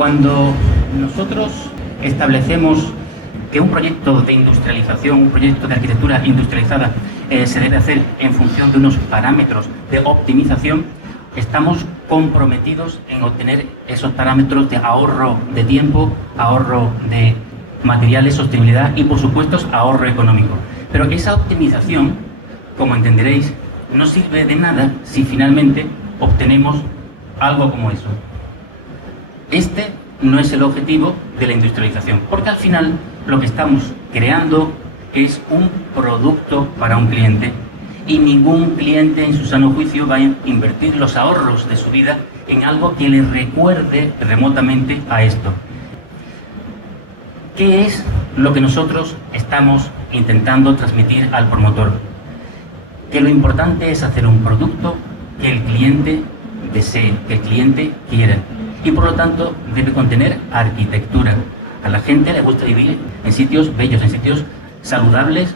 Cuando nosotros establecemos que un proyecto de industrialización, un proyecto de arquitectura industrializada se debe hacer en función de unos parámetros de optimización, estamos comprometidos en obtener esos parámetros de ahorro de tiempo, ahorro de materiales, sostenibilidad y, por supuesto, ahorro económico. Pero esa optimización, como entenderéis, no sirve de nada si finalmente obtenemos algo como eso. Este no es el objetivo de la industrialización, porque al final lo que estamos creando es un producto para un cliente y ningún cliente en su sano juicio va a invertir los ahorros de su vida en algo que le recuerde remotamente a esto. ¿Qué es lo que nosotros estamos intentando transmitir al promotor? Que lo importante es hacer un producto que el cliente desee, que el cliente quiera. Y por lo tanto debe contener arquitectura. A la gente le gusta vivir en sitios bellos, en sitios saludables,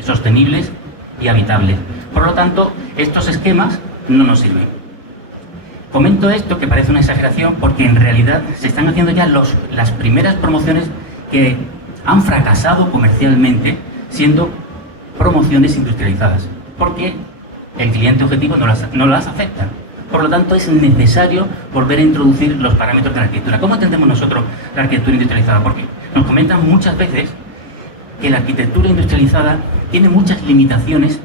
sostenibles y habitables. Por lo tanto, estos esquemas no nos sirven. Comento esto, que parece una exageración, porque en realidad se están haciendo ya las primeras promociones que han fracasado comercialmente siendo promociones industrializadas, porque el cliente objetivo no las acepta. Por lo tanto, es necesario volver a introducir los parámetros de la arquitectura. ¿Cómo entendemos nosotros la arquitectura industrializada? Porque nos comentan muchas veces que la arquitectura industrializada tiene muchas limitaciones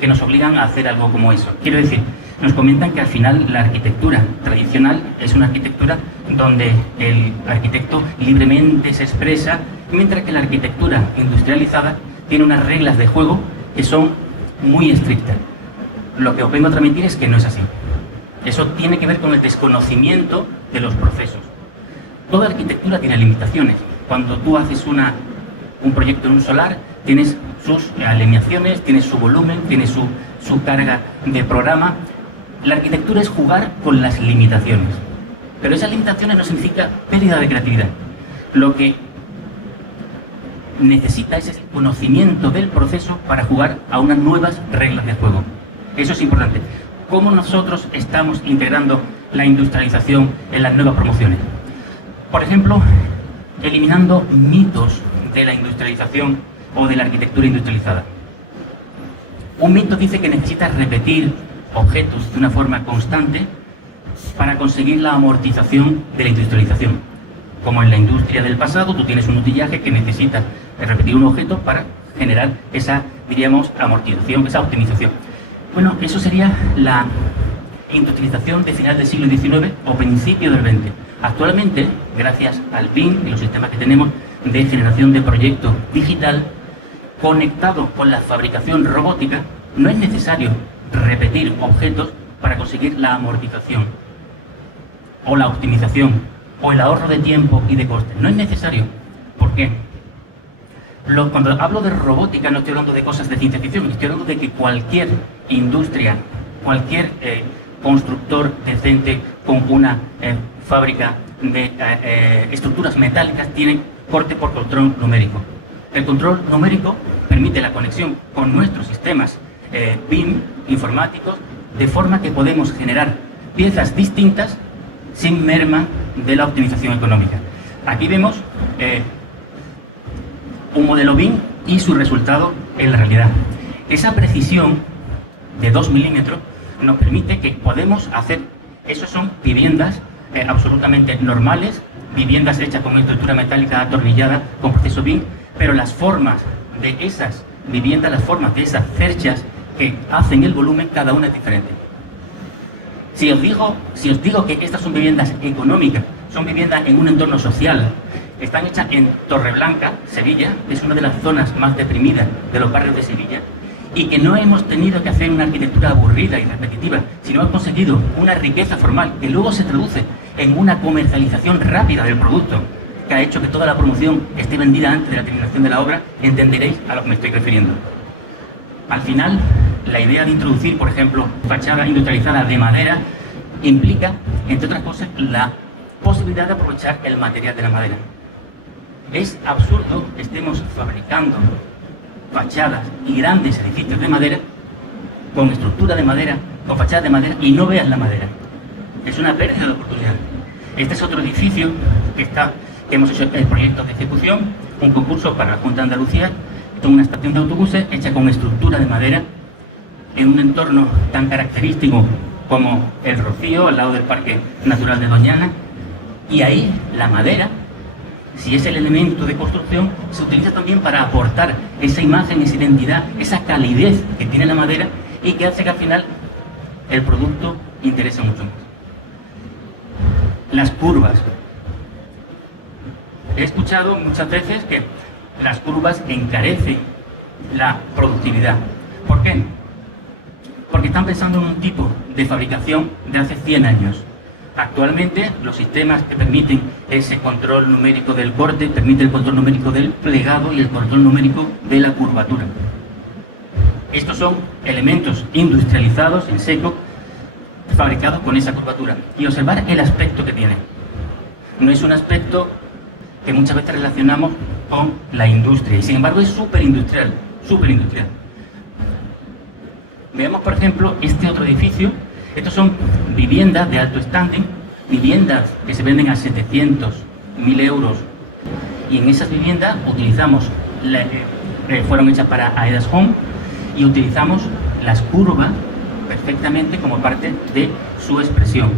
que nos obligan a hacer algo como eso. Quiero decir, nos comentan que al final la arquitectura tradicional es una arquitectura donde el arquitecto libremente se expresa, mientras que la arquitectura industrializada tiene unas reglas de juego que son muy estrictas. Lo que os vengo a transmitir es que no es así. Eso tiene que ver con el desconocimiento de los procesos. Toda arquitectura tiene limitaciones. Cuando tú haces un proyecto en un solar, tienes sus alineaciones, tienes su volumen, tienes su carga de programa. La arquitectura es jugar con las limitaciones. Pero esas limitaciones no significan pérdida de creatividad. Lo que necesita es el conocimiento del proceso para jugar a unas nuevas reglas de juego. Eso es importante. ¿Cómo nosotros estamos integrando la industrialización en las nuevas promociones? Por ejemplo, eliminando mitos de la industrialización o de la arquitectura industrializada. Un mito dice que necesitas repetir objetos de una forma constante para conseguir la amortización de la industrialización. Como en la industria del pasado, tú tienes un utillaje que necesitas repetir un objeto para generar esa, diríamos, amortización, esa optimización. Bueno, eso sería la industrialización de final del siglo XIX o principio del XX. Actualmente, gracias al BIM y los sistemas que tenemos de generación de proyectos digital, conectado con la fabricación robótica, no es necesario repetir objetos para conseguir la amortización o la optimización o el ahorro de tiempo y de coste. No es necesario. ¿Por qué? Cuando hablo de robótica no estoy hablando de cosas de ciencia ficción, estoy hablando de que cualquier industria, cualquier constructor decente con una fábrica de estructuras metálicas tiene corte por control numérico. El control numérico permite la conexión con nuestros sistemas BIM informáticos, de forma que podemos generar piezas distintas sin merma de la optimización económica. Aquí vemos un modelo BIM y su resultado en la realidad. Esa precisión de 2 milímetros nos permite que podemos hacer, esos son viviendas absolutamente normales, viviendas hechas con estructura metálica atornillada con proceso BIM, pero las formas de esas viviendas, las formas de esas cerchas que hacen el volumen, cada una es diferente. Si os digo que estas son viviendas económicas, son viviendas en un entorno social, están hechas en Torreblanca, Sevilla, que es una de las zonas más deprimidas de los barrios de Sevilla, y que no hemos tenido que hacer una arquitectura aburrida y repetitiva, sino hemos conseguido una riqueza formal que luego se traduce en una comercialización rápida del producto, que ha hecho que toda la promoción esté vendida antes de la terminación de la obra, entenderéis a lo que me estoy refiriendo. Al final, la idea de introducir, por ejemplo, fachada industrializada de madera, implica, entre otras cosas, la posibilidad de aprovechar el material de la madera. Es absurdo que estemos fabricando fachadas y grandes edificios de madera con estructura de madera, con fachadas de madera y no veas la madera. Es una pérdida de oportunidad. Este es otro edificio que hemos hecho el proyecto de ejecución, un concurso para la Junta de Andalucía, con una estación de autobuses hecha con estructura de madera en un entorno tan característico como el Rocío, al lado del Parque Natural de Doñana, y ahí la madera, si es el elemento de construcción, se utiliza también para aportar esa imagen, esa identidad, esa calidez que tiene la madera y que hace que al final el producto interese mucho más. Las curvas. He escuchado muchas veces que las curvas encarecen la productividad. ¿Por qué? Porque están pensando en un tipo de fabricación de hace 100 años. Actualmente los sistemas que permiten ese control numérico del corte, permiten el control numérico del plegado y el control numérico de la curvatura. Estos son elementos industrializados en seco, fabricados con esa curvatura. Y observar el aspecto que tiene. No es un aspecto que muchas veces relacionamos con la industria, y sin embargo es súper industrial, súper industrial. Veamos, por ejemplo, este otro edificio. Estos son viviendas de alto standing, viviendas que se venden a 700, 1000 euros, y en esas viviendas utilizamos, fueron hechas para Aedas Home, y utilizamos las curvas perfectamente como parte de su expresión,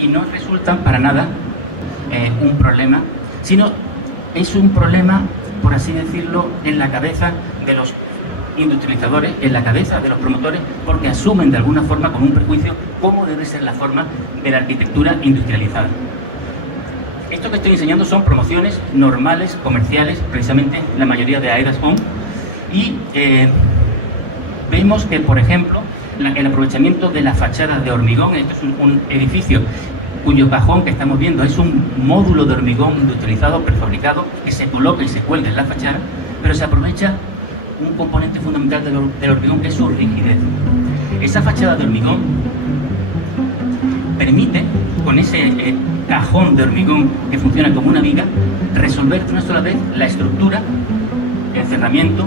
y no resultan para nada un problema, sino es un problema, por así decirlo, en la cabeza de los industrializadores, en la cabeza de los promotores, porque asumen de alguna forma con un prejuicio cómo debe ser la forma de la arquitectura industrializada. Esto que estoy enseñando son promociones normales, comerciales, precisamente la mayoría de Aedas Home, y vemos que, por ejemplo, el aprovechamiento de la fachada de hormigón. Esto es un edificio cuyo cajón que estamos viendo es un módulo de hormigón industrializado, prefabricado, que se coloca y se cuelga en la fachada, pero se aprovecha un componente fundamental del hormigón, que es su rigidez. Esa fachada de hormigón permite, con ese cajón de hormigón que funciona como una viga, resolver de una sola vez la estructura, el cerramiento,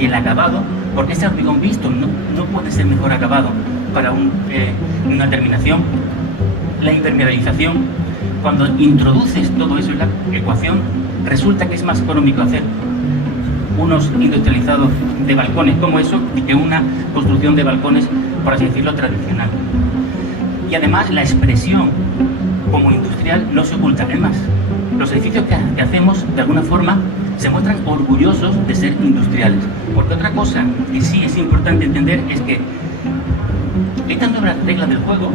el acabado, porque ese hormigón visto no puede ser mejor acabado para una terminación. La impermeabilización, cuando introduces todo eso en la ecuación, resulta que es más económico hacer unos industrializados de balcones como eso que una construcción de balcones, por así decirlo, tradicional. Y además la expresión como industrial no se oculta. Es más, los edificios que hacemos de alguna forma se muestran orgullosos de ser industriales. Porque otra cosa que sí es importante entender es que estas nuevas reglas del juego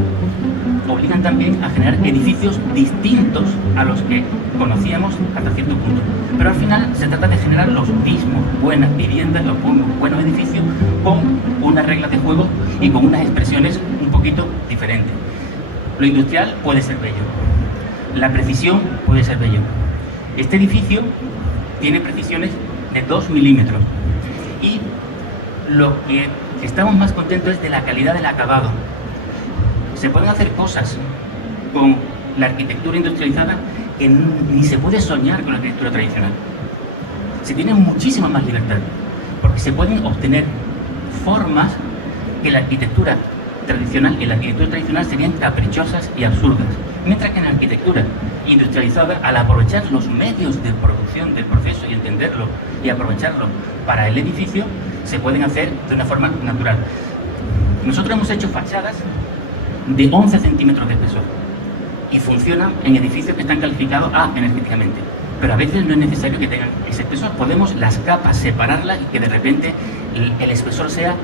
obligan también a generar edificios distintos a los que conocíamos hasta cierto punto. Pero al final se trata de generar los mismos buenas viviendas, los buenos edificios, con unas reglas de juego y con unas expresiones un poquito diferentes. Lo industrial puede ser bello, la precisión puede ser bello. Este edificio tiene precisiones de 2 milímetros y lo que estamos más contentos es de la calidad del acabado. Se pueden hacer cosas con la arquitectura industrializada que ni se puede soñar con la arquitectura tradicional. Se tiene muchísima más libertad, porque se pueden obtener formas que la arquitectura tradicional, serían caprichosas y absurdas. Mientras que en la arquitectura industrializada, al aprovechar los medios de producción del proceso y entenderlo y aprovecharlo para el edificio, se pueden hacer de una forma natural. Nosotros hemos hecho fachadas de 11 centímetros de espesor y funcionan en edificios que están calificados A energéticamente, pero a veces no es necesario que tengan ese espesor. Podemos las capas separarlas y que de repente el espesor sea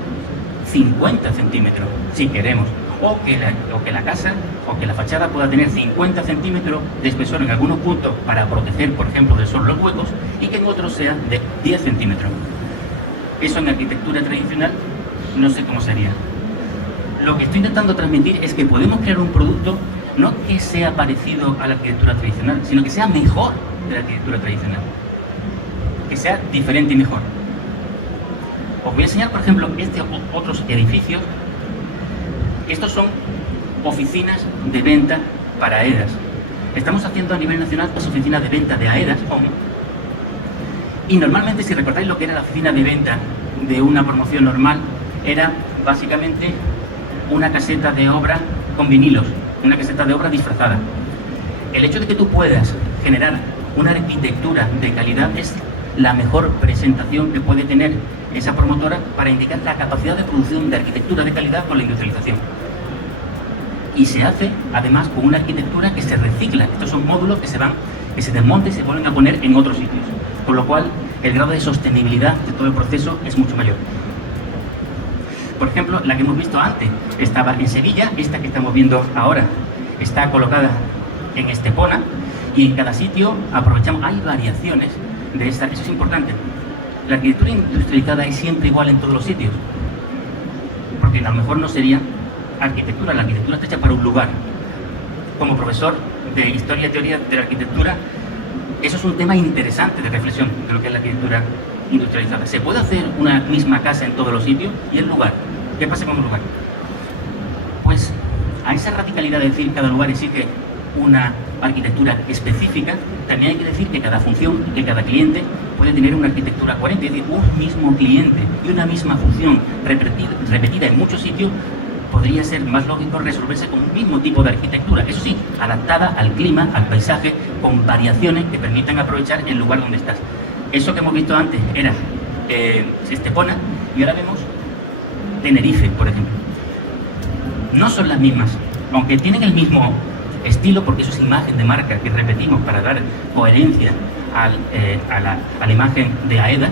50 centímetros si queremos, o que la casa o que la fachada pueda tener 50 centímetros de espesor en algunos puntos para proteger, por ejemplo, del sol los huecos, y que en otros sea de 10 centímetros. Eso en arquitectura tradicional no sé cómo sería. Lo que estoy intentando transmitir es que podemos crear un producto no que sea parecido a la arquitectura tradicional, sino que sea mejor de la arquitectura tradicional, que sea diferente y mejor. Os voy a enseñar, por ejemplo, otros edificios. Estos son oficinas de venta para Aedas. Estamos haciendo a nivel nacional las oficinas de venta de Aedas Home. Y normalmente, si recordáis lo que era la oficina de venta de una promoción normal, era básicamente una caseta de obra con vinilos, una caseta de obra disfrazada. El hecho de que tú puedas generar una arquitectura de calidad es la mejor presentación que puede tener esa promotora para indicar la capacidad de producción de arquitectura de calidad con la industrialización. Y se hace, además, con una arquitectura que se recicla. Estos son módulos que se desmontan y se vuelven a poner en otros sitios. Con lo cual, el grado de sostenibilidad de todo el proceso es mucho mayor. Por ejemplo, la que hemos visto antes estaba en Sevilla, esta que estamos viendo ahora está colocada en Estepona, y en cada sitio aprovechamos, hay variaciones de esta, eso es importante. La arquitectura industrializada es siempre igual en todos los sitios, porque a lo mejor no sería arquitectura, la arquitectura está hecha para un lugar. Como profesor de Historia y Teoría de la Arquitectura, eso es un tema interesante de reflexión de lo que es la arquitectura industrializada. ¿Se puede hacer una misma casa en todos los sitios? ¿Y el lugar? ¿Qué pasa con el lugar? Pues a esa radicalidad de decir que cada lugar exige una arquitectura específica, también hay que decir que cada función, que cada cliente puede tener una arquitectura coherente, es decir, un mismo cliente y una misma función repetida en muchos sitios, podría ser más lógico resolverse con un mismo tipo de arquitectura, eso sí, adaptada al clima, al paisaje, con variaciones que permitan aprovechar el lugar donde estás. Eso que hemos visto antes era Estepona, y ahora vemos Tenerife, por ejemplo. No son las mismas, aunque tienen el mismo estilo, porque eso es imagen de marca que repetimos para dar coherencia a la imagen de AEDA.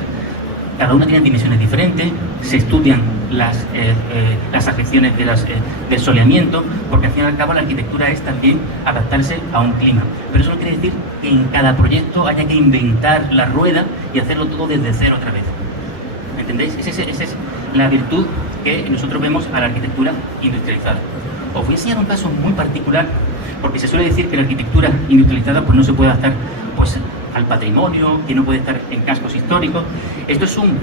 Cada una tiene dimensiones diferentes, se estudian las afecciones del soleamiento, porque al fin y al cabo la arquitectura es también adaptarse a un clima. Pero eso no quiere decir que en cada proyecto haya que inventar la rueda y hacerlo todo desde cero otra vez. ¿Me entendéis? Esa es la virtud que nosotros vemos a la arquitectura industrializada. Os voy a enseñar un caso muy particular, porque se suele decir que la arquitectura industrializada pues no se puede adaptar pues al patrimonio, que no puede estar en cascos históricos. Esto es un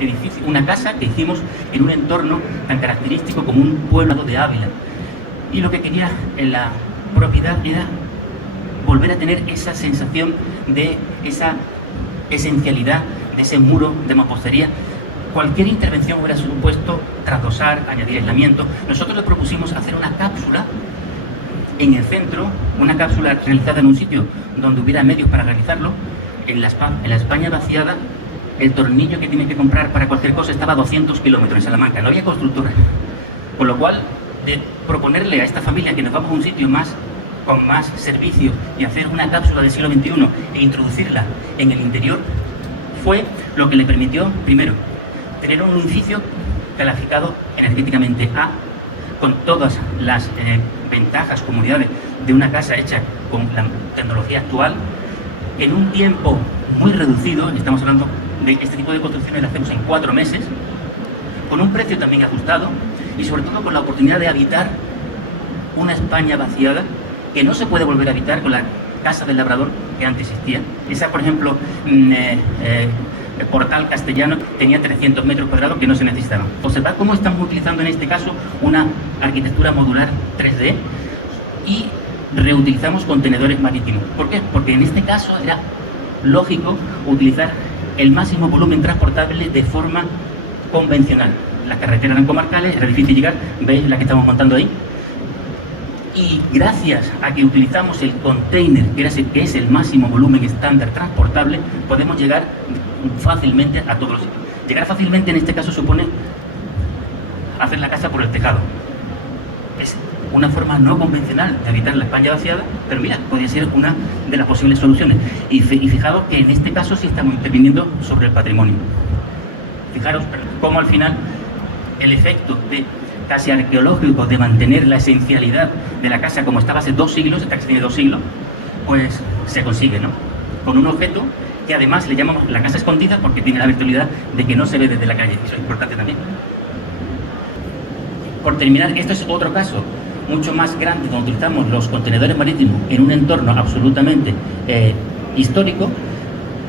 edificio, una casa que hicimos en un entorno tan característico como un pueblo de Ávila. Y lo que quería en la propiedad era volver a tener esa sensación de esa esencialidad, de ese muro de mampostería. Cualquier intervención hubiera supuesto trasdosar, añadir aislamiento. Nosotros le propusimos hacer una cápsula en el centro, una cápsula realizada en un sitio donde hubiera medios para realizarlo. En la España vaciada, el tornillo que tienes que comprar para cualquier cosa estaba a 200 kilómetros en Salamanca, no había constructora. Con lo cual, de proponerle a esta familia que nos vamos a un sitio con más servicios y hacer una cápsula del siglo XXI e introducirla en el interior, fue lo que le permitió, primero, tener un edificio calificado energéticamente A, con todas las ventajas, comodidades de una casa hecha con la tecnología actual, en un tiempo muy reducido. Estamos hablando de este tipo de construcciones, las hacemos en 4 meses, con un precio también ajustado y sobre todo con la oportunidad de habitar una España vaciada que no se puede volver a habitar con la casa del labrador que antes existía. Esa, por ejemplo, Portal Castellano tenía 300 metros cuadrados que no se necesitaban. Observad cómo estamos utilizando en este caso una arquitectura modular 3D y reutilizamos contenedores marítimos. ¿Por qué? Porque en este caso era lógico utilizar el máximo volumen transportable de forma convencional. Las carreteras eran comarcales, era difícil llegar, ¿veis la que estamos montando ahí? Y gracias a que utilizamos el container, que es el máximo volumen estándar transportable, podemos llegar fácilmente a todos los sitios. Llegar fácilmente en este caso supone hacer la casa por el tejado. Es una forma no convencional de habitar la España vaciada, pero mira, podría ser una de las posibles soluciones. Y fijaros que en este caso sí estamos interviniendo sobre el patrimonio. Fijaros cómo al final el efecto de casi arqueológico de mantener la esencialidad de la casa como estaba hace 2 siglos, esta casa tiene 2 siglos, pues se consigue, ¿no? Con un objeto que además le llamamos la casa escondida porque tiene la virtualidad de que no se ve desde la calle. Eso es importante también. Por terminar, esto es otro caso mucho más grande donde utilizamos los contenedores marítimos en un entorno absolutamente histórico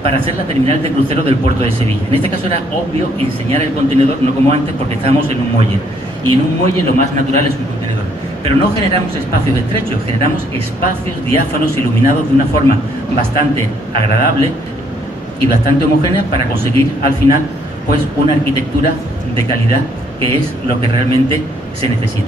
para hacer la terminal de crucero del puerto de Sevilla. En este caso era obvio enseñar el contenedor, no como antes, porque estábamos en un muelle. Y en un muelle lo más natural es un contenedor. Pero no generamos espacios estrechos, generamos espacios diáfanos, iluminados de una forma bastante agradable y bastante homogénea para conseguir al final pues una arquitectura de calidad que es lo que realmente se necesita.